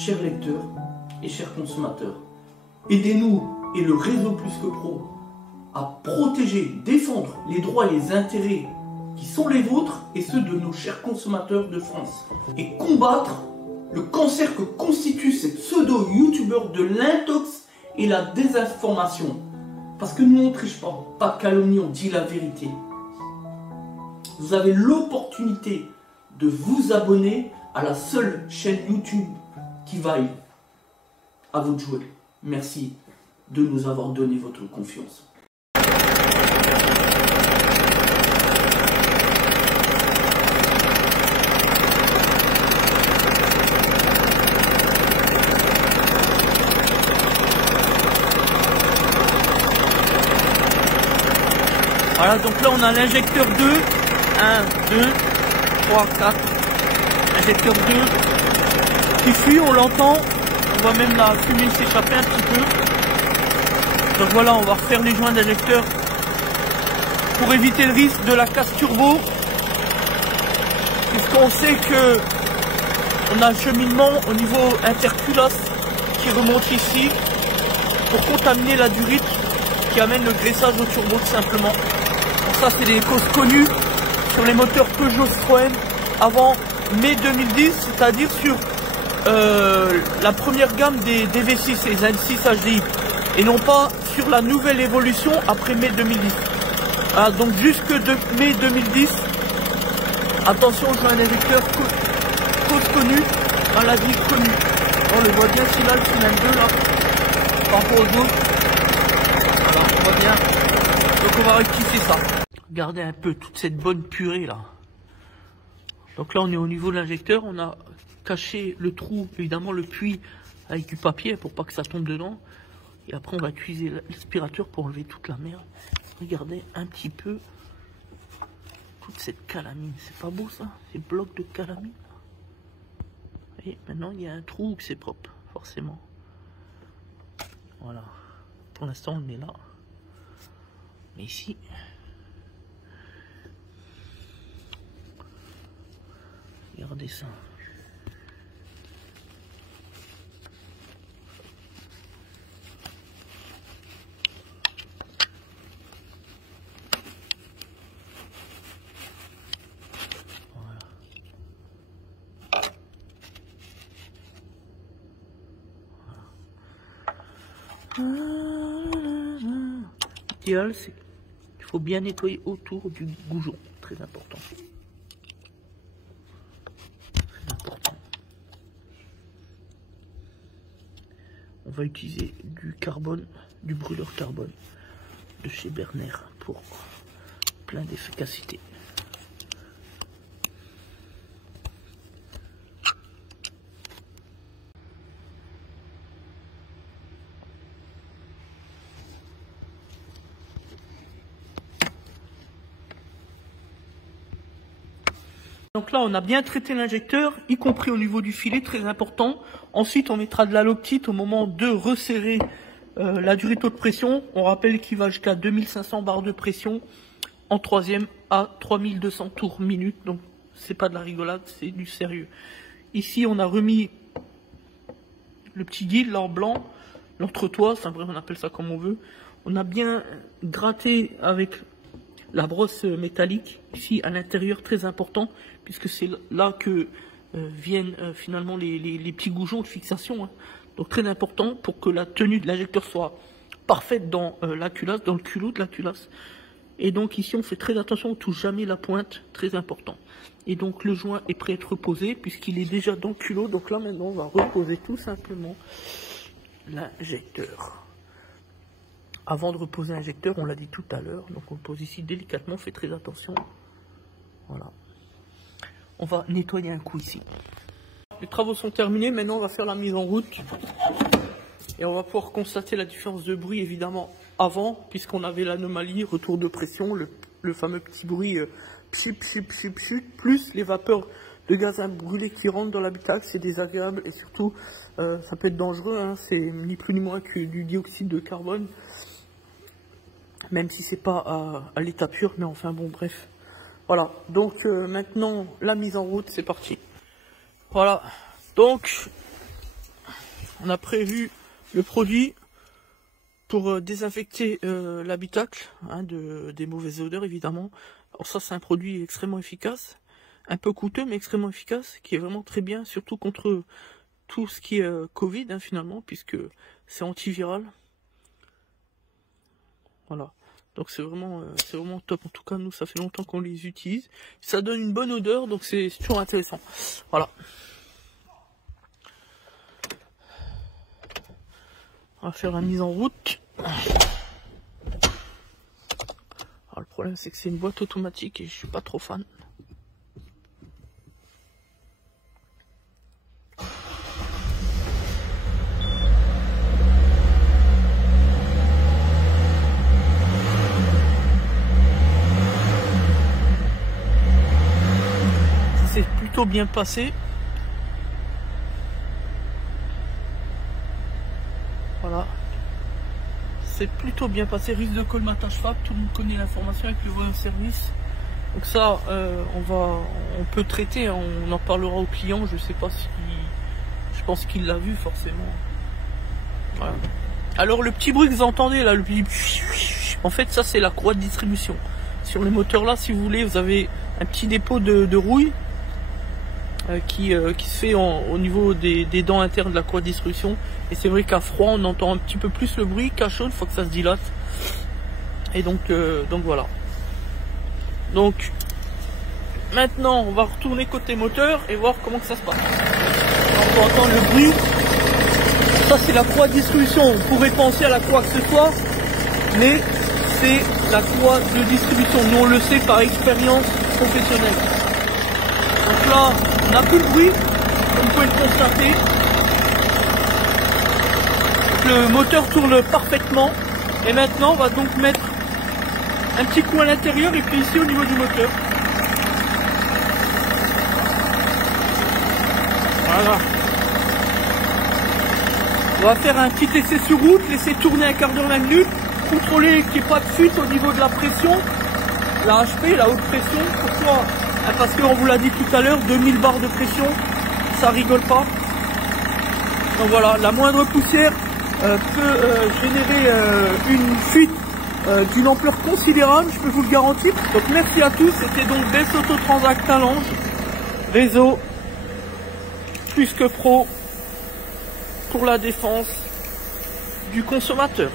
chers lecteurs et chers consommateurs, aidez-nous et le réseau Plus que Pro à protéger, défendre les droits et les intérêts qui sont les vôtres et ceux de nos chers consommateurs de France et combattre le cancer que constituent ces pseudo-youtubeurs de l'intox et la désinformation. Parce que nous on ne triche pas de calomnie, on dit la vérité. Vous avez l'opportunité de vous abonner à la seule chaîne YouTube qui vaille. À vous de jouer. Merci de nous avoir donné votre confiance. Voilà, donc là on a l'injecteur 2, 1, 2, 3, 4, injecteur 2 qui fuit, on l'entend, on voit même la fumée s'échapper un petit peu. Donc voilà, on va refaire les joints d'injecteur pour éviter le risque de la casse turbo, puisqu'on sait que on a un cheminement au niveau interculasse qui remonte ici pour contaminer la durite qui amène le graissage au turbo tout simplement. Ça c'est des causes connues sur les moteurs Peugeot Citroën avant mai 2010, c'est-à-dire sur la première gamme des V6 et les N6 HDI et non pas sur la nouvelle évolution après mai 2010. Ah, donc jusque de mai 2010, attention, je veux un injecteur cause connue, maladie connue. On le voit bien ici là, le tunnel 2 là, par rapport aux autres. Voilà, on voit bien. Donc on va rectifier ça. Regardez un peu toute cette bonne purée là. Donc là on est au niveau de l'injecteur, on a caché le trou, évidemment le puits avec du papier pour pas que ça tombe dedans. Et après on va utiliser l'aspirateur pour enlever toute la merde. Regardez un petit peu toute cette calamine, c'est pas beau ça, ces blocs de calamine. Et maintenant il y a un trou que c'est propre, forcément. Voilà, pour l'instant on est là. Mais ici... regardez ça. Voilà. L'idéal, c'est qu'il faut bien nettoyer autour du goujon, très important. On va utiliser du carbone, du brûleur carbone de chez Berner pour plein d'efficacité. Donc là, on a bien traité l'injecteur, y compris au niveau du filet, très important. Ensuite, on mettra de la loctite au moment de resserrer la durite haute pression. On rappelle qu'il va jusqu'à 2500 bars de pression en troisième à 3200 tours minute. Donc, c'est pas de la rigolade, c'est du sérieux. Ici, on a remis le petit guide là en blanc, l'entretoise, enfin bref, on appelle ça comme on veut. On a bien gratté avec la brosse métallique ici à l'intérieur, très important, puisque c'est là que viennent finalement les petits goujons de fixation, hein. Donc très important pour que la tenue de l'injecteur soit parfaite dans la culasse, dans le culot de la culasse. Et donc ici on fait très attention, on ne touche jamais la pointe, très important. Et donc le joint est prêt à être reposé puisqu'il est déjà dans le culot. Donc là maintenant on va reposer tout simplement l'injecteur. Avant de reposer l'injecteur, on l'a dit tout à l'heure, donc on le pose ici délicatement, fait très attention. Voilà. On va nettoyer un coup ici. Les travaux sont terminés, maintenant on va faire la mise en route. Et on va pouvoir constater la différence de bruit évidemment avant, puisqu'on avait l'anomalie, retour de pression, le fameux petit bruit pchut, pchut, pchut, pchut, plus les vapeurs de gaz à brûler qui rentrent dans l'habitacle, c'est désagréable et surtout ça peut être dangereux, hein, c'est ni plus ni moins que du dioxyde de carbone. Même si c'est pas à l'état pur, mais enfin bon, bref. Voilà, donc maintenant, la mise en route, c'est parti. Voilà, donc, On a prévu le produit pour désinfecter l'habitacle hein, des mauvaises odeurs évidemment. Alors ça c'est un produit extrêmement efficace, un peu coûteux mais extrêmement efficace, qui est vraiment très bien, surtout contre tout ce qui est Covid hein, finalement, puisque c'est antiviral. Voilà, donc c'est vraiment top. En tout cas nous ça fait longtemps qu'on les utilise, ça donne une bonne odeur, donc c'est toujours intéressant. Voilà. On va faire la mise en route. Alors, le problème c'est que c'est une boîte automatique et je suis pas trop fan. C'est plutôt bien passé. Voilà, c'est plutôt bien passé. Risque de colmatage FAP, tout le monde connaît l'information avec le voyant service. Donc ça, on peut traiter, hein, on en parlera au client. Je sais pas si, je pense qu'il l'a vu forcément. Voilà. Alors le petit bruit que vous entendez là, le petit, en fait ça c'est la courroie de distribution. Sur les moteurs là, si vous voulez, vous avez un petit dépôt de rouille. Qui se fait au niveau des dents internes de la courroie de distribution, et c'est vrai qu'à froid on entend un petit peu plus le bruit qu'à chaud, il faut que ça se dilate, et donc voilà. Donc maintenant on va retourner côté moteur et voir comment que ça se passe. On peut entendre le bruit, ça c'est la courroie de distribution. On pourrait penser à la courroie accessoire, mais c'est la courroie de distribution, nous on le sait par expérience professionnelle. Donc là, on n'a plus de bruit, comme vous pouvez le constater. Le moteur tourne parfaitement. Et maintenant, on va donc mettre un petit coup à l'intérieur et puis ici au niveau du moteur. Voilà. On va faire un petit essai sur route, laisser tourner un quart d'heure, 20 minutes, contrôler qu'il n'y ait pas de fuite au niveau de la pression, la HP, la haute pression. Pourquoi ? Parce qu'on vous l'a dit tout à l'heure, 2000 bars de pression, ça rigole pas. Donc voilà, la moindre poussière peut générer une fuite d'une ampleur considérable, je peux vous le garantir. Donc merci à tous, c'était donc Best Auto Transact Talange, réseau plus que pro pour la défense du consommateur.